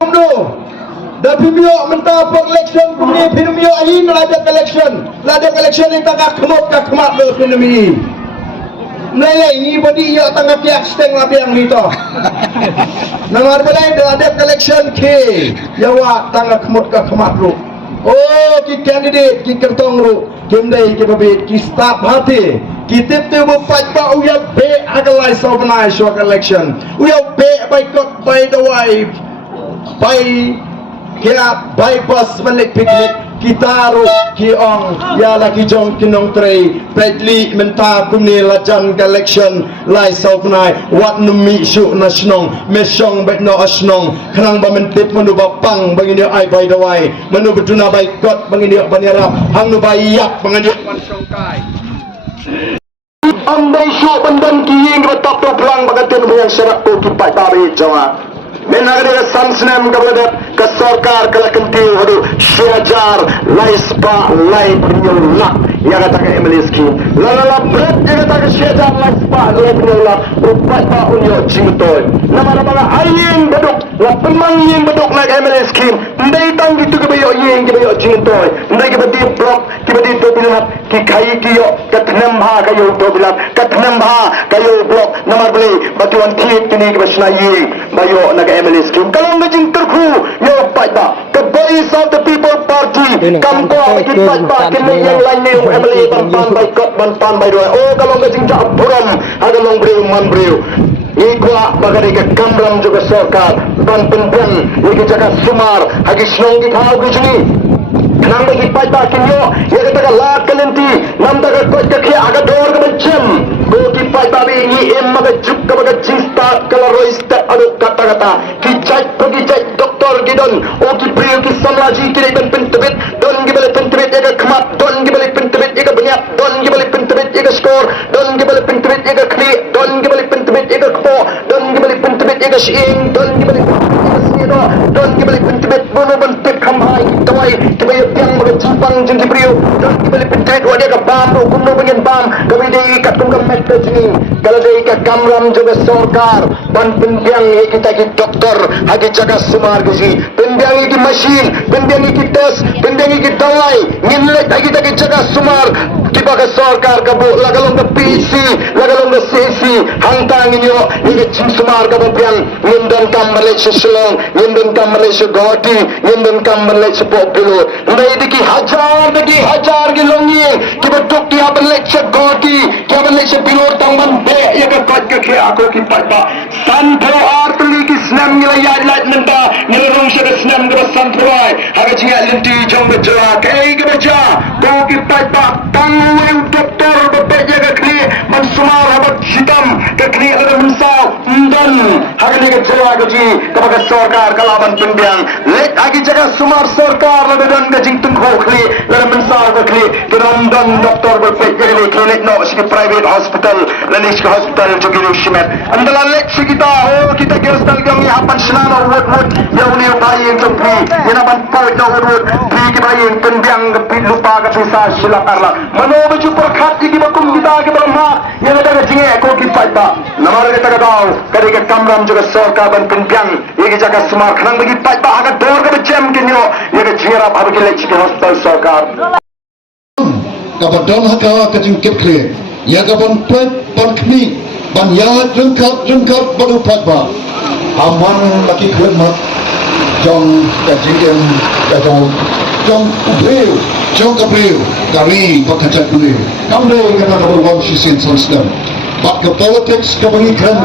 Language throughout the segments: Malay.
dah pimio mentah election punya pimio ain lada election yang tengah kemat lo pimio nilai ini body yo tengah kiak steng labiang nito namar belai ada election ke yawa tengah kemat lo oh ki candidate ki kertong lo kimdai ki babi ki staff hati kita tu buat ba uya be agalai organize show election uya be boycott by the way by kaya bypass balik piknik kita ro kiong ya lagi jong kinong tray pedli menta kumni lajan election lai sauknai wat numi shu nasionong mesong bet no asnong kanang ba mentip menu bapang bagi dia ai by the way menu beduna boycott bagi dia banira hang nu bayak bangi man songkai andai shu bandan kiying betap to pulang bagatin yang syarat ko kipai tabi jawa menagari samsnem kabadat ke sarkar kalakanti hadu syajar laispa lai penyulak ya kata ke emeliski lalala berat ya kata ke syajar laispa lai penyulak upat pa unyo jingtoy nama-nama ayin beduk la pemang yin beduk na emeliski ndai tang gitu kebayo yin kebayo jingtoy ndai kebadi blok kebadi dobilat ki kai kiyo katnem ha kayo dobilat katnem ha kayo blok nama beli batuan tiit kini kebasna yin bayo naga MLA scheme kalau ngajing terku yo paita the voice of the people party kamko kita paita kini yang lain ni MLA ban by dua oh kalau ngajing jak buram ada long breu man breu ikwa bagari ke kamram juga sarkar ban penpen iki jaga sumar hagi snong ki khau gujni nang bagi paita kinyo ya kata la kalenti nam daga ko ke aga dor ke macam go ki paita bi ni em maga juk ka maga cista kala roista adu kata ki cai pergi cai doktor gidon o ki priyo ki samlaji ki ben pentebet don ki bale pentebet ega khamat don ki bale pentebet ega banyak don ki bale pentebet ega skor don ki bale pentebet ega kli don ki bale pentebet ega kpo don ki bale pentebet ega shing don ki bale ega snido don ki bale pentebet bono ban pek khamai ki tawai kebayo yang maga jimpang jeng ki priyo don ki bale pentebet wadi ka bam ro kumno pengen bam kami dei kat kum kam met sini kalau dei ka kamram juga sarkar ban pendiang kita ki doktor hagi jaga sumar gisi pendiang ki machine pendiang ki tes pendiang ki dawai nginlet hagi taki jaga sumar ki baga sarkar ka bo lagalong ka PC lagalong ka CC hangtang inyo iki jing sumar ka pendiang ngindan kam Malaysia Selong ngindan kam Malaysia Goti ngindan kam Malaysia Popular ndai diki hajar ki longi ki betuk ki aban Malaysia Goti ki aban Malaysia Pilot tangman be ya ka pat ka ke aku ki patba san tho artli ki snam nilai lat nanda nilorong sya snam ka san throi haga jinga linti jong beja kai ka beja ko ki patba tangwe doktor be ya ka kli man sumar habat hitam ka kli ala mensau ndan haga ni ka jawa ka ji ka baga sarkar kalaban pendiang let agi jaga sumar sarkar la dan ka jing tung ho kli la mensau ka kli ka ndan doktor be ya ka klinik no si private hospital lanish hospital jogi shimet andala let kita oh kita gerstal kami hapan senana wot yauni bayi yang tempi yana ban poit no wot pi ki bayi yang pendiang ke lupa ke bisa silap arla mano baju perkhat ki bakum kita ke brahma yana daga jinge ko ki paita namar ke taga dau kari ke kamram juga sarkar ban pendiang ye jaga smart khanang bagi paita aga dor ke jam ke nyo ye ke jingra bab ki let ki hospital sarkar kabadon hakawa ke jingkip kle ya gabon pet ban kni ban ya jengkap baru patba aman laki khlemat jong ka jingem ka jong kabreu dari potential kule kamle kana number 1 she sent on stem but the politics ka bagi kan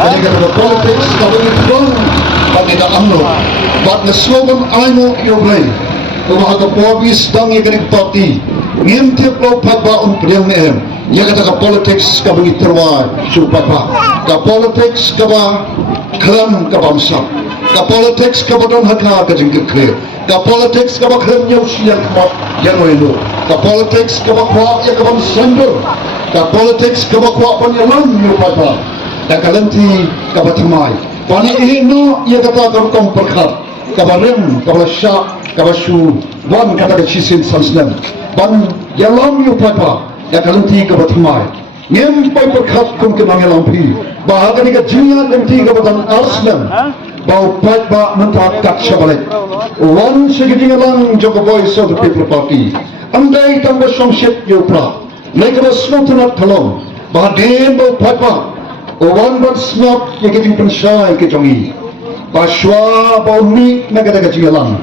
ani ka politics ka bagi kon but ida amno but the slogan I know your way kuma ka pobis dang ikan party ngim tiap lo patba on priang em ya kata ka politics ka bagi terwa supapa ka politics ka ba klam ka bangsa ka politics ka ba don hakna ka jingkip kle ka politics ka ba klam nyau siang kmat yang weno ka politics ka ba kwa ya ka bang sender ka politics ka ba kwa panyalan yo papa ka kalanti ka ba thamai pani ino ya kata ka kong perkhat ka ba rem ka ba sha ka ba shu wan kata ka chisin sansnem ban yalam yo papa ya kalanti ka ba thamai ngem pai perkhat kum ke mangalampi bahagani ka jinga kanti ka ba dan arslam bau pat ba mentah kat syabalik. Once again along the voice of the people party. Andai tambah somset yopra. Mereka snotunat tolong. Bahaden bau pat ba. Orang buat snot yang kita pensai ke jongi. Baswa bau ni mereka tak jalan.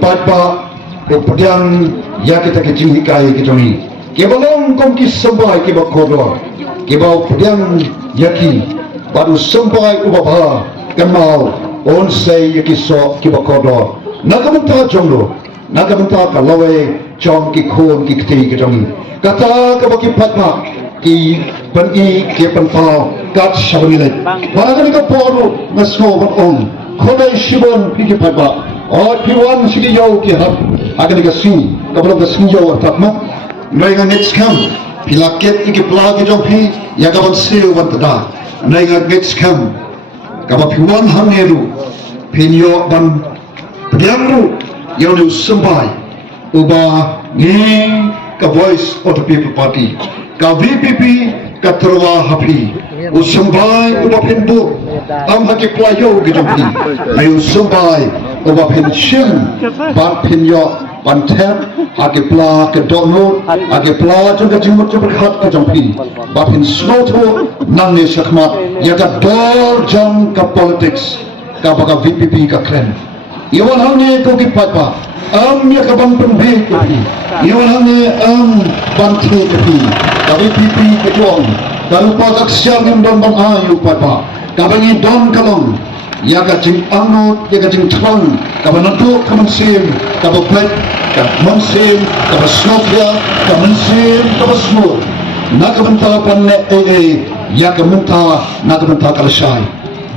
Pat ba pediang ya kita kecil kai ke jongi. Kebalong kong kisambai ke bakodor. Kebau pediang yaki. Baru sampai ubah kenal on say yaki so kiba kodo nakamenta jonglo nakamenta kalawe chong ki khon ki kti ki jongi kata ka baki patma ki pagi ke panpao kat shabile baragani ka poru nasno ban on khode shibon ki patma or piwan sigi yo ki hab agani ka si kablo ka si yo tatma ngai next come pilaket ki plagi jong pi yagaban seo ban tada ngai next come kaba piwan hangeru pinyo ban pediangru yang lu sampai uba ni ka voice of the people party ka VPP ka terwa hapi usambai uba pindu am haki playo gidampi ayu sambai uba pinshin ban pinyo ban tem haki pla ke dono haki pla juga jimut berkat ke jampi bapin snoto nang ne sakmat ya ka dor jam ka politics ka baka VPP ka kren iwan hangne ko ki patpa ya ka ban penbe ko pi iwan hangne ban the ko pi ka VPP ke tuang dalu pa ka syal nim don ban ayu patpa ka bangi don kalong ya ka jing anut ya ka jing thang ka banatu ka mansim ka bopet ka mansim ka basnofia ka mansim ka basmur nakamenta panne ya ka menta nakamenta ka shai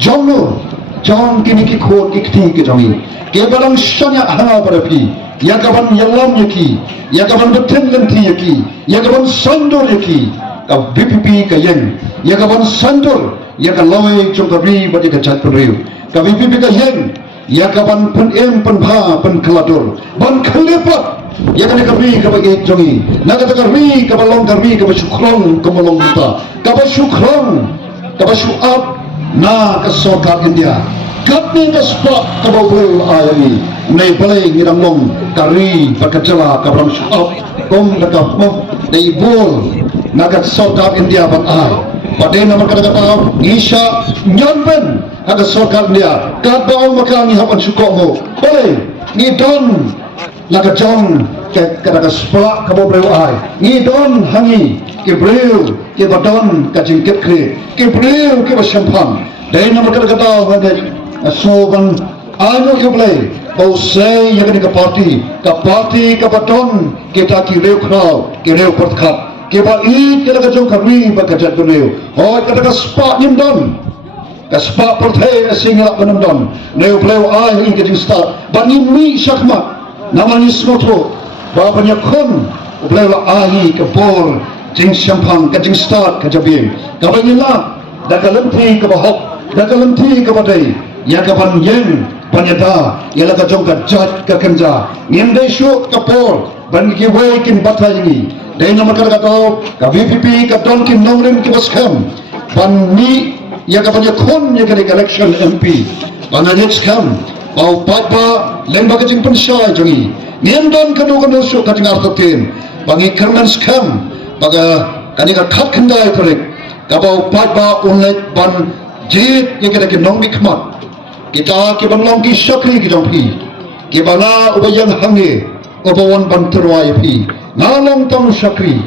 jongo jong kini ki khot ki thi ki jongi ke barang shanya hana barapi ya ka ban yalam yaki ya ka ban beten lenti yaki ya ka ban sandor yaki ka VPP ka yen ya ka ban sandor ya ka lawe chongkari badi ka chat priu ka VPP ka yen ya ka ban pen pen bha pen klador ban khlepat ya ka ka bagi jongi naga ka ri ka balong ka ri ka syukrong ka malong muta ka syukrong ka syuap na ka sokar India kapni ka spa ka bawel ayami nei balai ngirang long kari pakajala ka bram syuap kong ka mo nei bol naga sokar India ban ay pada nama kata Isha nyampen ada sokar India kat bawa makan ni hapan syukomo boleh ni don laga jong ke kata spa ka bawel ay ni don hangi ke breu ke badon ka jingket kre ke breu ke bashampan dai nama kata wade soban ano ke boleh bau sei ya ke parti ka badon kita ki reu khrau ke reu pertkat ke ba i ke laga jong kari ba ka jat duneu oh kata ka spa nim don ka spa perthe singla banam don neu boleh ai in ke start ba ni mi shakma namanya smoto ba banyak kon boleh ai ke bor jing champagne ka jing start ka jabing ka banila da ka lemthi ka bahok da ka lemthi ka badai ya ka ban yen panyada ya la ka jong ka jat ka kenja ngem dai shu ka por ban ki wei kin batai ni dai nama kata ka VPP ka don kin nongren ki baskam ban ni ya ka banyak kon ya ka election MP ban next come bau patba lemba ka jing pensai jongi ngem don ka do ka shu ka jing artatin bangi kerman skam baga kani ka khat khandai thore ka bau patba unlet ban jit ya ka nong bikmat kita ke banglong ki syakri ki jongpi ke bala ubayang hange obawan ban terwai pi ngalong tong syakri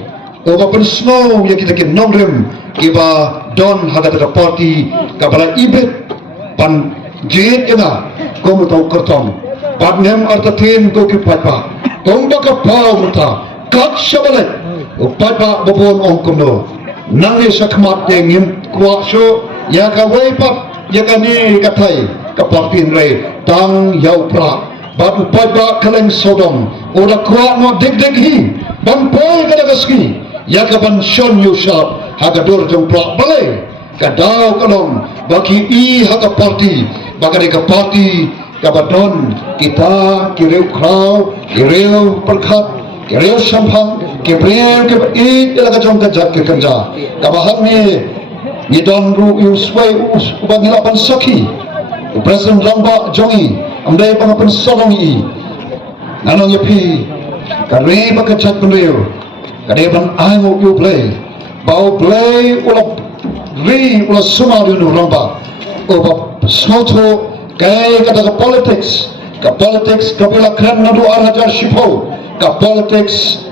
oba pen snow ya kita ke nongrem ke ba don hada da party ka bala ibet ban jit ina ko mu tau kertong padnem artatin ko ki patpa tong ba ka pau muta kak shabalet o patpa bobon ong kono nangi sakmat te ngim kwa sho ya ka wei pap ya ka ni ka thai ka partin re tang yau pra batu patpa kaleng sodom ora kwa no dek hi ban poi ka gaski ya ka ban shon yu shap haga dor jong pra bale ka daw kalong baki i haga party bagare ka party ka badon kita kireu krau kireu perkhat kireu sampang kibreu ke i la ka jong ka jat ke kanja ka bahang ni don ru yu swai us ubangila ban saki Presiden Lamba Jongi amdai pangapan solongi nanong yapi kare bakacat penrio kare ban ango you play bau play ulah ri ulah suma dulu Lamba ulah soto kaya kata ke politics kapila keren nadu arajar shipo ka politics